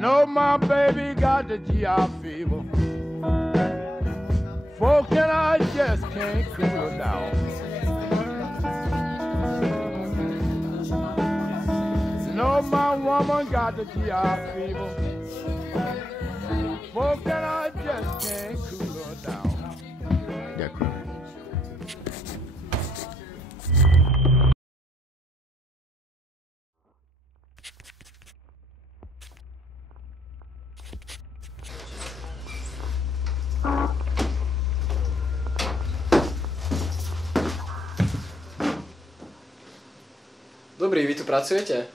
know my baby got the GI fever. Folk and I just can't cool her down. Know my woman got the GI fever. Folk and I just can't cool her down. Ďakujem. Dobrý, vy tu pracujete?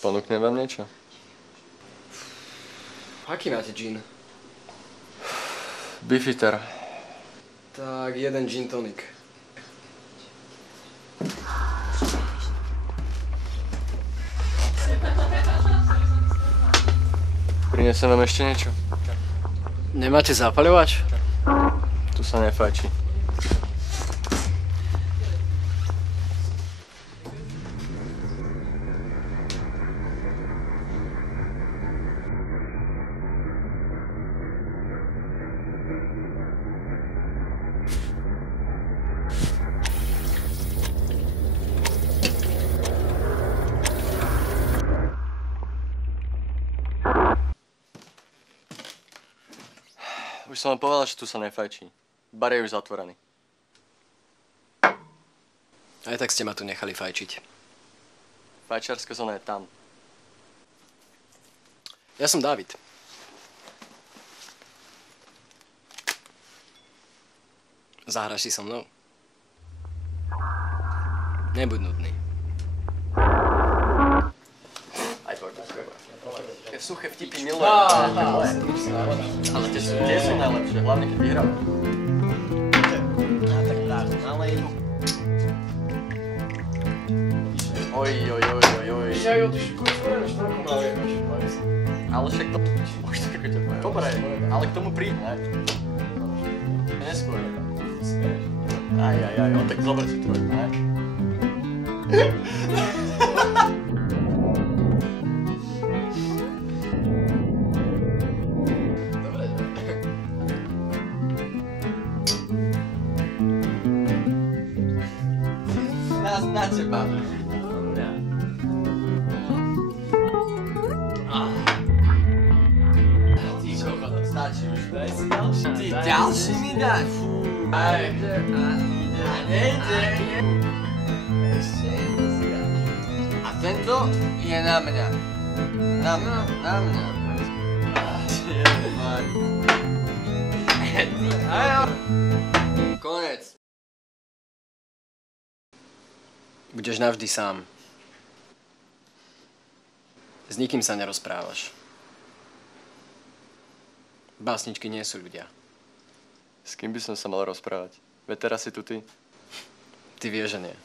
Ponúknem vám niečo? Aký máte džín? Beefeater. Tak jeden gin tonic. Prinesem vám ešte niečo? Nemáte zápaľovač? Tu sa nefajčí. Už som vám povedal, že tu sa nefajčí. Bar je už zatvorený. Aj tak ste ma tu nechali fajčiť. Fajčiarska zóna je tam. Ja som Dávid. Zahraš si so mnou? Nebuď nudný. Aj poďme. Také suché vtipy milujem. Ale tie sú najlepšie, hlavne keď vyhrám. Oj. Ale však to... Už to ako ťa poviem. Dobre, ale k tomu príď, ne? Neskôr. Aj, tak zober si trojku, ne? Na teba. Ty kokot, stačí už, daj si ďalší. Ty ďalší mi dáš? Aj, nejde. Ešte jedno si dáš. A tento je na mňa. Na mňa. Konec. Budeš navždy sám. S nikým sa nerozprávaš. Básničky nie sú ľudia. S kým by som sa mal rozprávať? Veď teraz si tu ty. Ty vieš, že nie.